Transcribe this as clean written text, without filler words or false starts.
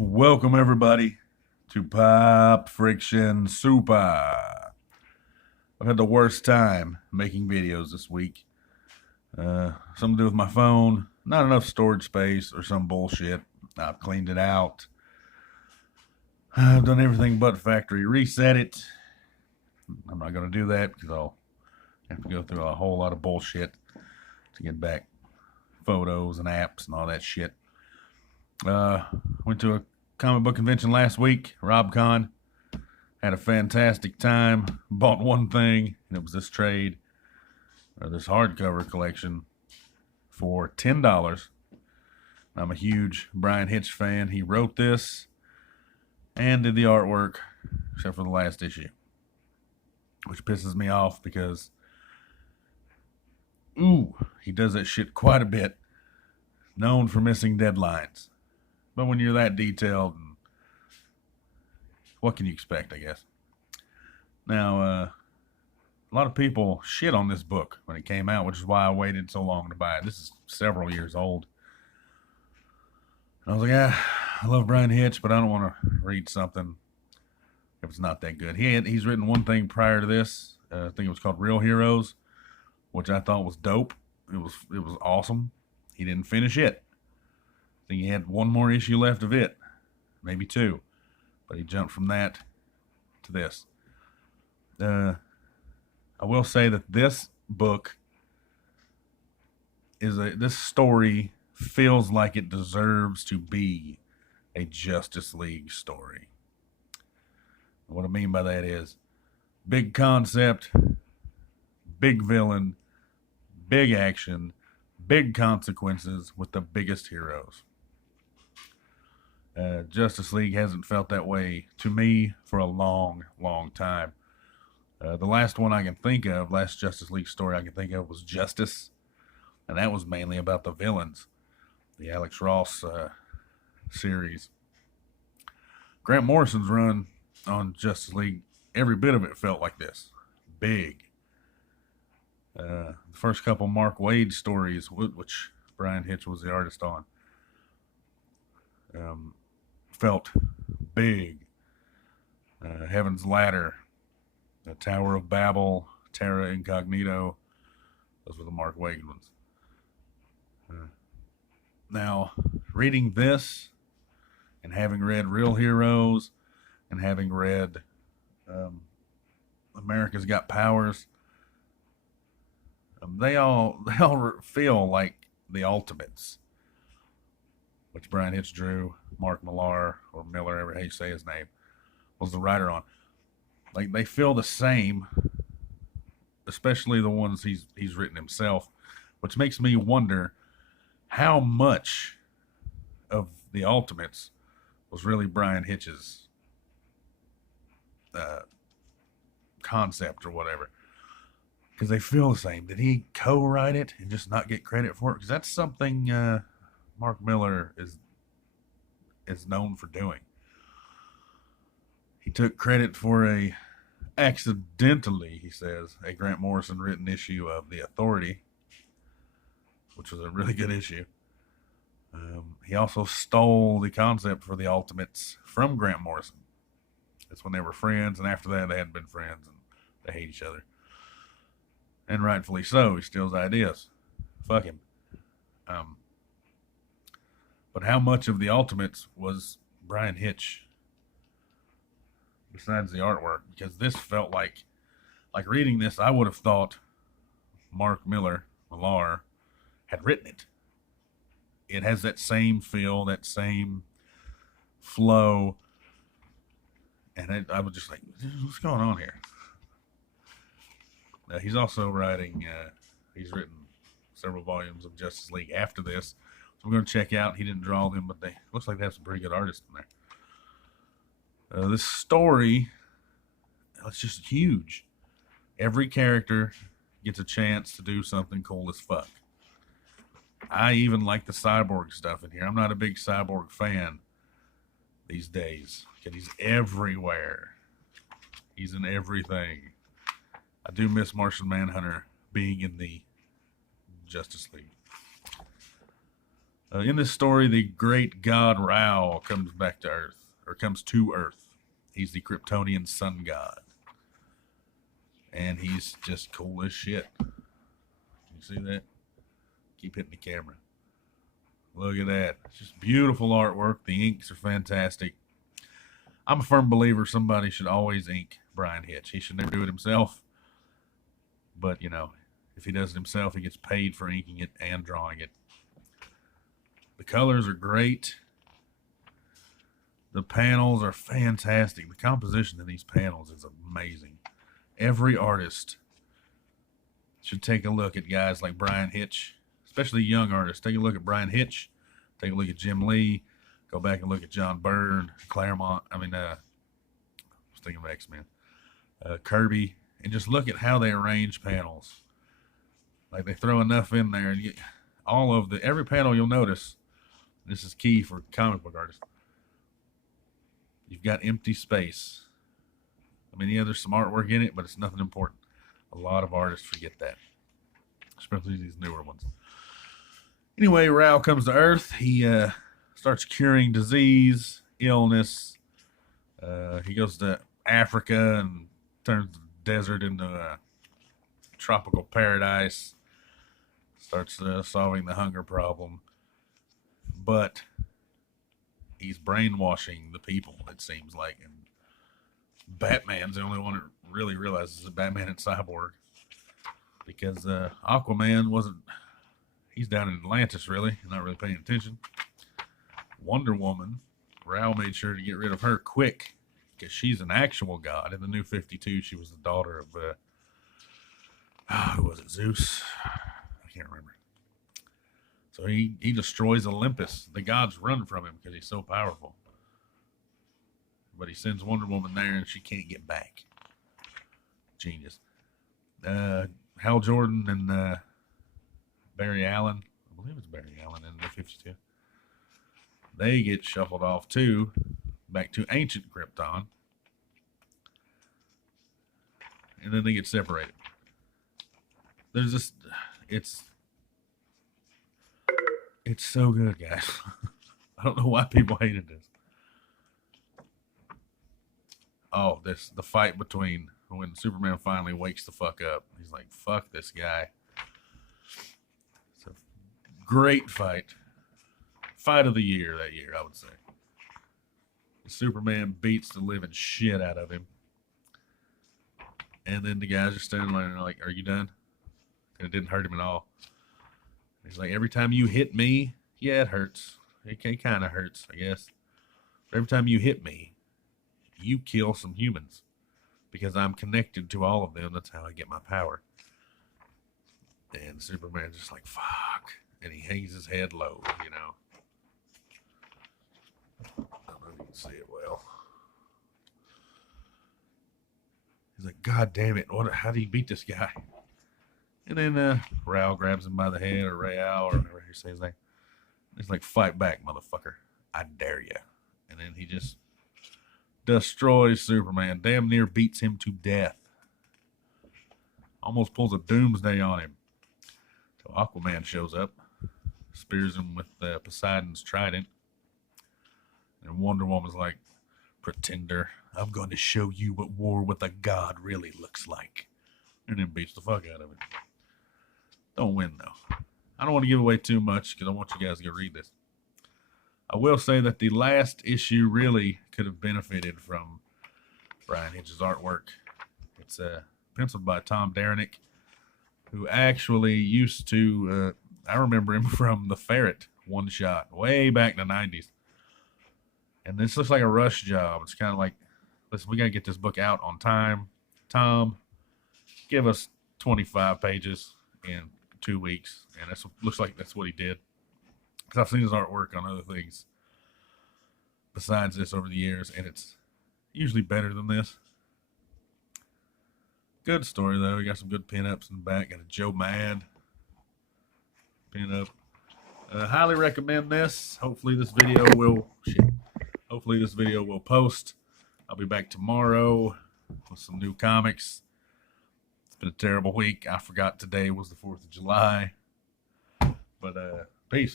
Welcome everybody to Pop Friction Super. I've had the worst time making videos this week. Something to do with my phone, not enough storage space, or some bullshit. I've cleaned it out. I've done everything but factory reset it. I'm not going to do that because I'll have to go through a whole lot of bullshit to get back photos and apps and all that shit. Went to a comic book convention last week, RobCon. Had a fantastic time. Bought one thing, and it was this trade, or this hardcover collection, for $10. I'm a huge Bryan Hitch fan. He wrote this and did the artwork, except for the last issue, which pisses me off because, he does that shit quite a bit. Known for missing deadlines. But when you're that detailed, what can you expect, I guess? Now, a lot of people shit on this book when it came out, which is why I waited so long to buy it. This is several years old. And I was like, I love Bryan Hitch, but I don't want to read something if it's not that good. He's written one thing prior to this. I think it was called Real Heroes, which I thought was dope. It was awesome. He didn't finish it. I think he had one more issue left of it, maybe two, but he jumped from that to this. I will say that this book this story feels like it deserves to be a Justice League story. What I mean by that is big concept, big villain, big action, big consequences with the biggest heroes. Justice League hasn't felt that way to me for a long, long time. The last one I can think of, last Justice League story I can think of was Justice, and that was mainly about the villains, the Alex Ross series. Grant Morrison's run on Justice League, every bit of it felt like this. Big. The first couple Mark Waid stories, which Bryan Hitch was the artist on, felt big. Heaven's Ladder, the Tower of Babel, Terra Incognito, those were the Mark Waid ones. Now, reading this and having read Real Heroes and having read America's Got Powers, they all feel like the Ultimates, which Bryan Hitch drew. Mark Millar, or Miller, however you say his name, was the writer on. Like, they feel the same, especially the ones he's written himself, which makes me wonder how much of the Ultimates was really Bryan Hitch's concept or whatever. Because they feel the same. Did he co-write it and just not get credit for it? Because that's something Mark Millar is known for doing. He took credit for accidentally, he says, a Grant Morrison written issue of The Authority, which was a really good issue. He also stole the concept for the Ultimates from Grant Morrison. That's when they were friends, and after that they hadn't been friends, and they hate each other. And rightfully so. He steals ideas. Fuck him. But how much of the Ultimates was Bryan Hitch besides the artwork? Because this felt like reading this, I would have thought Mark Millar had written it. It has that same feel, that same flow, and I was just like, what's going on here? He's also writing, he's written several volumes of Justice League after this. So we're going to check out. He didn't draw them, but looks like they have some pretty good artists in there. This story, it's just huge. Every character gets a chance to do something cool as fuck. I even like the Cyborg stuff in here. I'm not a big Cyborg fan these days because he's everywhere. He's in everything. I do miss Martian Manhunter being in the Justice League. In this story, the great god Rao comes back to Earth, or comes to Earth. He's the Kryptonian sun god. And he's just cool as shit. You see that? Keep hitting the camera. Look at that. It's just beautiful artwork. The inks are fantastic. I'm a firm believer somebody should always ink Bryan Hitch. He should never do it himself. But, you know, if he does it himself, he gets paid for inking it and drawing it. The colors are great. The panels are fantastic. The composition in these panels is amazing. Every artist should take a look at guys like Bryan Hitch, especially young artists. Take a look at Bryan Hitch. Take a look at Jim Lee. Go back and look at John Byrne, Claremont. I was thinking of X-Men. Kirby. And just look at how they arrange panels. Like they throw enough in there. And every panel you'll notice, this is key for comic book artists. You've got empty space. I mean, yeah, there's some artwork in it, but it's nothing important. A lot of artists forget that, especially these newer ones. Anyway, Rao comes to Earth. He starts curing disease, illness. He goes to Africa and turns the desert into a tropical paradise. Starts solving the hunger problem. But he's brainwashing the people, it seems like. And Batman's the only one that really realizes that Batman and Cyborg. Because Aquaman he's down in Atlantis, really, not really paying attention. Wonder Woman, Rao made sure to get rid of her quick, because she's an actual god. In the New 52, she was the daughter of, who was it, Zeus? I can't remember. So he destroys Olympus. The gods run from him because he's so powerful. But he sends Wonder Woman there and she can't get back. Genius. Hal Jordan and Barry Allen, I believe it's Barry Allen in the 52. They get shuffled off too, back to ancient Krypton. And then they get separated. There's this, it's so good, guys. I don't know why people hated this. Oh, the fight between when Superman finally wakes the fuck up. He's like, fuck this guy. It's a great fight. Fight of the year that year, I would say. Superman beats the living shit out of him. And then the guys are standing there and they're like, are you done? And it didn't hurt him at all. He's like, every time you hit me, yeah, it hurts. It kind of hurts, I guess. But every time you hit me, you kill some humans. Because I'm connected to all of them. That's how I get my power. And Superman's just like, fuck. And he hangs his head low, you know. I don't know if you can see it well. He's like, God damn it. How do you beat this guy? And then Rao grabs him by the head, or Rao, or whatever he says his name. He's like, fight back, motherfucker. I dare you. And then he just destroys Superman. Damn near beats him to death. Almost pulls a doomsday on him. So Aquaman shows up. Spears him with Poseidon's trident. And Wonder Woman's like, pretender, I'm going to show you what war with a god really looks like. And then beats the fuck out of it. Don't win, though. I don't want to give away too much because I want you guys to go read this. I will say that the last issue really could have benefited from Bryan Hitch's artwork. It's penciled by Tom Derenick, who actually used to, I remember him from the Ferret one-shot way back in the 90s. And this looks like a rush job. It's kind of like, listen, we got to get this book out on time. Tom, give us 25 pages in 2 weeks. And looks like that's what he did. Because I've seen his artwork on other things besides this over the years, and it's usually better than this. Good story, though. We got some good pin-ups in the back. Got a Joe Mad pin-up. Highly recommend this. Hopefully this video will post. I'll be back tomorrow with some new comics. It's been a terrible week. I forgot today was the 4th of July. But peace.